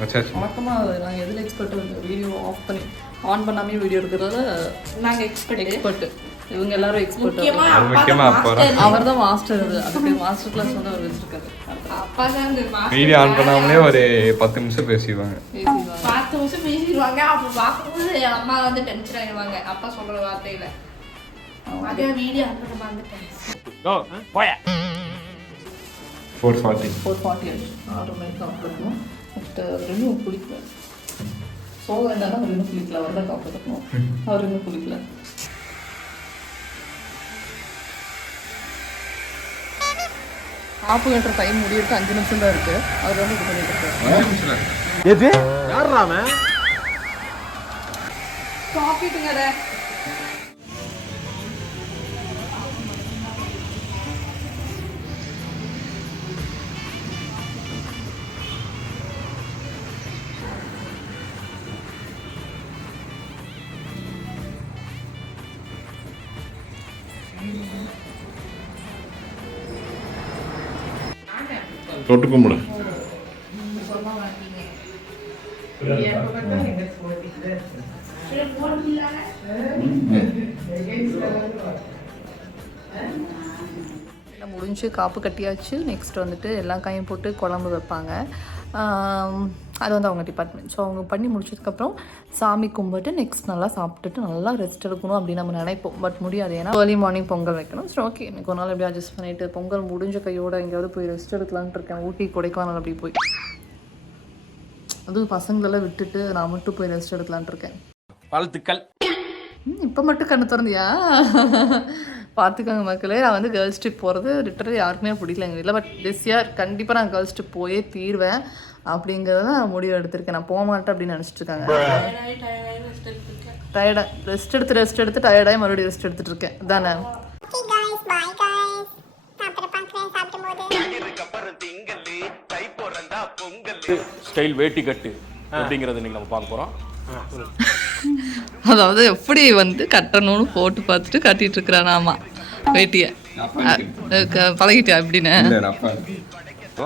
வழக்கமாக நாங்கள் எதில் எக்ஸ்பர்ட் வீடியோ ஆன் பண்ணாமே வீடியோ எடுக்கிறத நாங்கள் எக்ஸ்பர்ட் இவங்க எல்லாரும் எக்ஸ்பர்ட். அவர் தான் மாஸ்டர். அதுக்கு மாஸ்டர் கிளாஸ் வந்து அவர் வச்சிருக்காரு. அப்பா தான் வீடியோ ஆன் பண்ணாமலே ஒரு 10 நிமிஷம் பேசிடுவாங்க. 10 நிமிஷம் பேசிடுவாங்க. அப்போ பார்க்கும்போது என் அம்மா வந்து டென்ஷன் ஆகிடுவாங்க அப்பா சொல்கிற வார்த்தையில். அதே வீடியோ ஆன் பண்ண வந்துட்டேன். 4:40 6 மணிக்கு சாப்பிட்டுருக்கணும். பட் அவர் இன்னும் குளிக்கல. சோக வேண்டாம். அவர் இன்னும் குளிக்கல. அவர் தான் சாப்பிட்டுருக்கணும். அவர் இன்னும் குளிக்கல. காப்பு கட்டுற டைம் முடியிருக்கு. 5 நிமிஷம் தான் இருக்கு. அவர் வந்து இது பண்ணிட்டு இருக்காரு. எது யாரா அவன்? காப்பிட்டுங்கட தொட்டு கும்பிடு. முடிஞ்சு காப்பு கட்டியாச்சு. நெக்ஸ்ட் வந்துட்டு எல்லா காயும் போட்டு குழம்பு வைப்பாங்க. அது வந்து அவங்க டிபார்ட்மெண்ட். ஸோ அவங்க பண்ணி முடிச்சதுக்கப்புறம் சாமி கும்பிட்டு நெக்ஸ்ட் நல்லா சாப்பிட்டுட்டு நல்லா ரெஸ்ட் எடுக்கணும் அப்படின்னு நம்ம நினைப்போம். பட் முடியாது. ஏன்னா ஏர்லி மார்னிங் பொங்கல் வைக்கணும். ஸோ ஓகே எனக்கு ஒரு நாள் எப்படி அட்ஜஸ்ட் பண்ணிவிட்டு பொங்கல் முடிஞ்ச கையோடு எங்கேயாவது போய் ரெஸ்ட் எடுக்கலான்ட்டு இருக்கேன். ஊட்டி கொடைக்கானல் அப்படி போய் அதுவும் பசங்களெல்லாம் விட்டுட்டு நான் மட்டும் போய் ரெஸ்ட் எடுக்கலான்ட்டு இருக்கேன். வாழ்த்துக்கள். இப்போ மட்டும் கண்ணு திறந்தியா? பார்த்துக்கோங்க மக்களே. நான் வந்து கேர்ள்ஸ் ட்ரிப் போகிறது லிட்டரலி யாருக்குமே பிடிக்கல எங்கள் வீட்டில். பட் திஸ் இயர் கண்டிப்பாக நான் கேர்ள்ஸ் ட்ரிப் போயே தீர்வேன் அப்படிங்கிறத நான் முடிவு எடுத்திருக்கேன். நான் போக மாட்டேன் அப்படின்னு நினச்சிட்டு இருக்காங்க. டயர்டாக ரெஸ்ட் எடுத்து டயர்டாகி மறுபடியும் ரெஸ்ட் எடுத்துகிட்டு இருக்கேன் தானே. ஸ்டைல் வேட்டி கட்டு அப்படிங்கிறது இன்னைக்கு நம்ம பார்க்க போகிறோம். அதாவது எப்படி வந்து கட்டணும்னு போட்டு பார்த்துட்டு கட்டிட்டு இருக்கிறான். ஆமா வேட்டியை பழகிட்டியா அப்படின்னு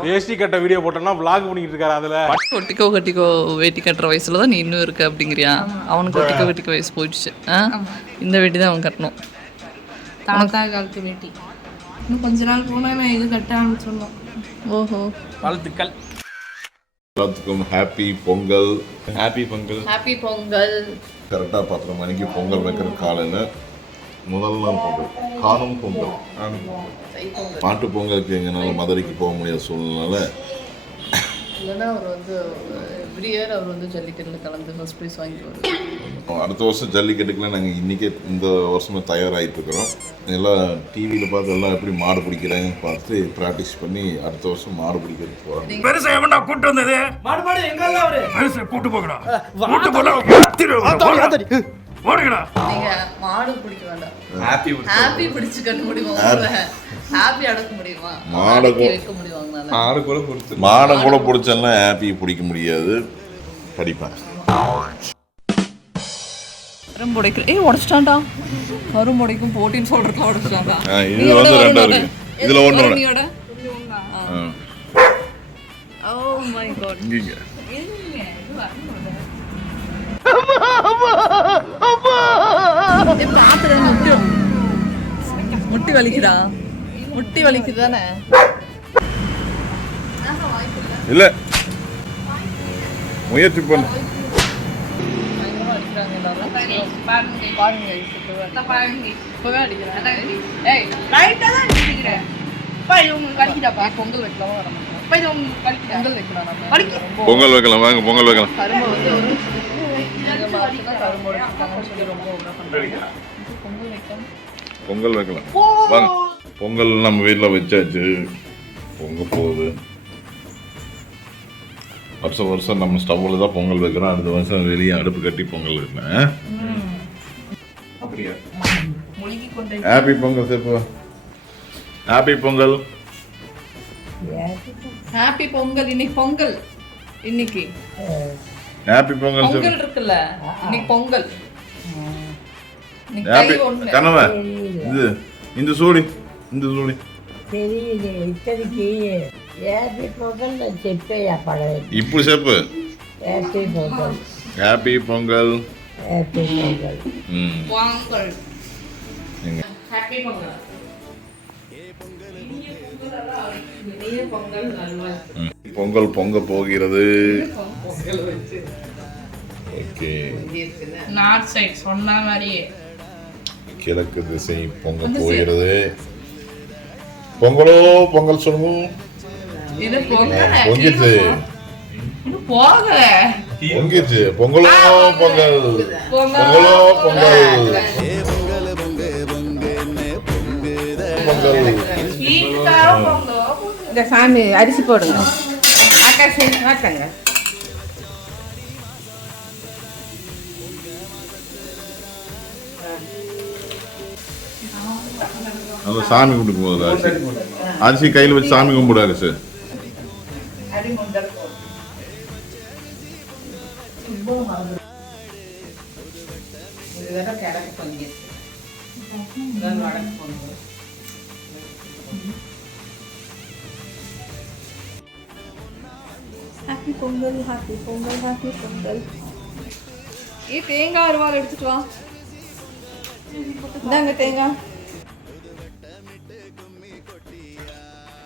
வேஷ்டி கட்ட வீடியோ போட்டோம்னா vlog பண்ணிட்டு இருக்காரு. அதுல கட்டிக்கோ வேட்டி கட்டுற வயசுல தான் நீ இன்னும் இருக்க அப்படிங்கிறியா? அவனுக்கு கட்டிக்கோ வயசு போயிடுச்சு. இந்த வேட்டி தான் அவன் கட்டணும். தாத்தா காலத்து வேட்டி. இன்னும் கொஞ்ச நாள் போனா நான் இது கட்ட ஆரம்பிச்சிடணும். ஓஹோ வாழ்த்துக்கள். எல்லாத்துக்கும் happy Pongal. Happy Pongal. Happy Pongal. கரெக்டாக 10 மணிக்கு பொங்கல் வைக்கிற காலையில் முதல் நாள் பொங்கல் காணும் பொங்கல். மாட்டு பொங்கலுக்கு எங்கனால மதுரைக்கு போக முடியாத சூழ்நிலை. இல்லைன்னா அவர் வந்து எவ்ரி இயர் அவர் வந்து ஜல்லிக்கட்டில் கலந்து ஃபர்ஸ்ட் ப்ரைஸ் வாங்கிட்டு அடுத்த வருஷம் ஜல்லிக்கட்டுக்குலாம் நாங்கள் இன்றைக்கே இந்த வருஷமே தயாராகிட்டு இருக்கிறோம். எல்லாம் டிவியில் பார்த்து எல்லாம் எப்படி மாடு பிடிக்கிறாங்கன்னு பார்த்து ப்ராக்டிஸ் பண்ணி அடுத்த வருஷம் மாடு பிடிக்கிறதுக்கு போகிறோம். பெருசா எவன்டா கூட்டு வந்தது? மாடு எங்கெல்லாம் அவரு பெருசா கூட்டு போகடா. கூட்டு போடா. ஓடுங்கடா. நீங்க மாடு பிடிக்க வேண்டாம். ஹாப்பி பிடிச்சு கட்ட முடியுமா? ஹாப்பி அடக்க முடியுமா? மாடை வைக்க முடியுவாங்க. மாடை கூட பிடிச்செல்லாம் ஹாப்பி பிடிக்க முடியாது. படிப்பேன். கரும்புடைக்கு உடைச்சிட்டான்டா. கரும்புடைக்கும் போட்டின்னு சொல்றதுல உடைச்சிட்டான்டா. இது வந்து ரெண்டாவது இருக்கு. இதுல ஒண்ணோட. Oh my God. இங்க முட்டி வலிக்குதா? முட்டி வலிக்குது தானே? இல்ல முயற்சி பண்ணு. பொங்கல் வைக்கலாம். வாங்க பொங்கல் வைக்கலாம். பொங்கல் வைக்கலாம் வாங்க. பொங்கல் நம்ம வீட்டில் வச்சாச்சு. பொங்க போகுது. வருஷம் நம்ம ஸ்டவ்வில் தான் பொங்கல் வைக்கிறோம். அடுத்த வருஷம் வெளியே அடுப்பு கட்டி பொங்கல் வைக்கிறேன். ஹாப்பி பொங்கல் சேப்பு. ஹாப்பி பொங்கல். ஹாப்பி பொங்கல். இன்னைக்கு பொங்கல். இன்னைக்கு ஹாப்பி பொங்கல். பொங்கல் இருக்குல்ல இன்னைக்கு பொங்கல். கனவா இது இந்த சூடி இந்த சூடி ఇప్పుడు చెప్పు. ఇప్పుడు చెప్పు. Happy Pongal. Happy Pongal. Happy Pongal. Pongal. எங்க ஹாப்பி பொங்கல். இனிய பொங்கல் நல்வாழ்த்துக்கள். பொங்கல் பொங்க போகிறது. ஓகே. நார்த் சைடு சொன்ன மாதிரியே கிழக்கு திசை பொங்க போகிறது. பொங்கலோ பொங்கல் சொல்லுவோம். இது பொங்கல் பொங்கிச்சு. இன்னும் போகல. பொங்கிச்சு. பொங்கலோ பொங்கல். பொங்கலோ பொங்கல். பொங்கல். இந்த சாமி அரிசி போடுங்க. ஆக்காசி ஆக்காங்க. அந்த சாமி கும்பிட்டு போகுது. அரிசி கையில் வச்சு சாமி கும்பிடாங்க sir. Happy Pongal, happy Pongal, happy Pongal. தேங்காய் அருவாள் எடுத்துட்டு வா. இந்தாங்க தேங்காய்.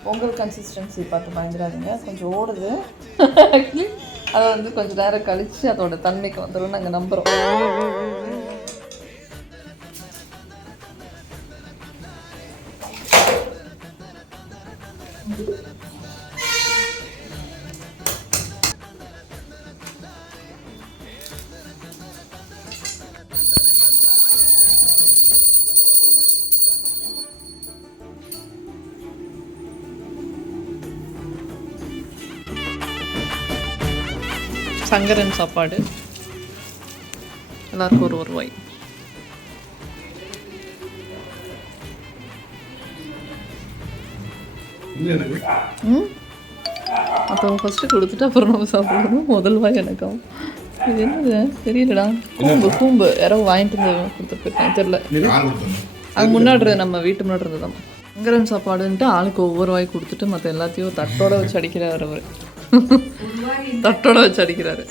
பொங்கல் கன்சிஸ்டன்சி பார்த்து பயந்துடாதீங்க, கொஞ்சம் ஓடுது. ஆக்சுவலி அதை வந்து கொஞ்சம் நேரம் கழித்து அதோட தன்மைக்கு வந்துடும் நாங்கள் நம்புகிறோம். சங்கரன் சாப்பாடு எல்லாருக்கும் ஒரு ரூபாய். அப்போ ஃபஸ்ட்டு கொடுத்துட்டு அப்புறம் நம்ம சாப்பிடணும். முதல் வாய் எனக்கும் இது என்னது தெரியலடா. கூம்பு யாரோ வாங்கிட்டு வந்து கொடுத்துட்டு போயிருக்கேன், தெரியல. அது முன்னாடி நம்ம வீட்டு முன்னாடி இருந்ததான். சங்கரன் சாப்பாடுன்ட்டு ஆளுக்கு ஒவ்வொரு வாய் கொடுத்துட்டு மற்ற எல்லாத்தையும் தட்டோட வச்சு அடிக்கிறார் அவர். தட்டோட வச்சு அடிக்கிறாரு.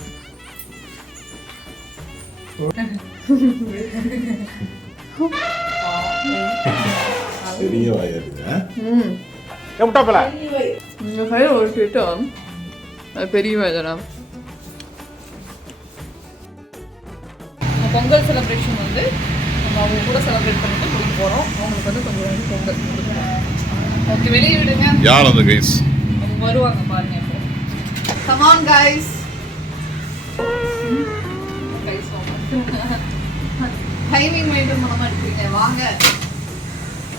பெரிய வாயா இருக்கு. இந்த சைடு ஒரு கேட்டா பெரிய வாய்தானா. பொங்கல் செலிப்ரேஷன் வந்து நம்ம அவங்க கூட செலிப்ரேட் பண்ணிட்டு முடிக்க போகிறோம். அவங்களுக்கு வந்து கொஞ்சம் வந்து பொங்கல் கொடுக்கலாம். ஓகே, வெளியே விடுங்க. யார் அந்த கைஸ்? அவங்க வருவாங்க பாருங்க. இப்போ come on guys. Timing maintain பண்ணாம இருக்கீங்க. வாங்க,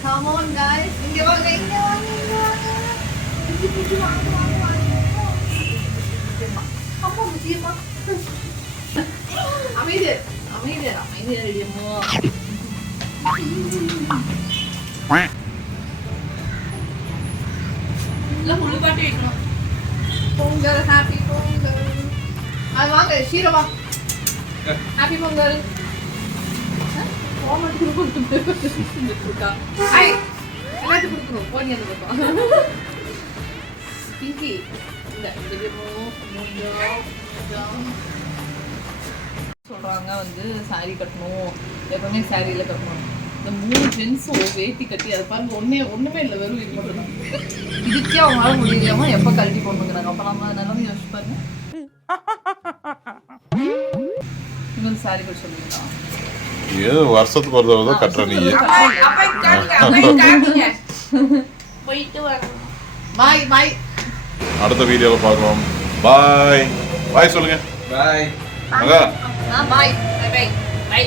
கம் ஆன் கைஸ். இங்க வாங்க, இங்க வாங்க, இங்க வாங்க. இங்க வாங்க, வாங்க, வாங்க. அம்மா முக்கியமா அமைதியா அமைதியா அமைதியா ரெடியம்மா. எல்லாம் முழு பாட்டு வைக்கணும். பொங்கல், ஹாப்பி பொங்கல். அது வாங்க ஷீரவா. ஹாப்பி பொங்கல். எல்லாத்துக்கும் கொடுக்கணும். போனி அந்த பக்கம் பிங்கி இந்த சொல்றாங்க வந்து சாரி கட்டணும், எப்பவுமே சாரியில கட்டணும். இந்த 3 ஜென்ஸும் வேட்டி கட்டி அதை பாருங்க, ஒண்ணுமே இல்லை, வெறும் இது மட்டும் தான். இதுக்கே அவங்களால முடியாம எப்ப கழட்டி போட்டுக்கிறாங்க. அப்ப நம்ம நிலைமை யோசிச்சு பாருங்க. இன்னொரு சாரி கட்ட சொல்லுங்களா? ஏதோ வருஷத்துக்கு ஒரு தடவை தான் கட்டுற நீங்க. போயிட்டு வரோம். பாய் பாய். அடுத்த வீடியோல பார்க்கலாம். பாய் பாய் சொல்லுங்க. பாய். மகா பாய் பை பை.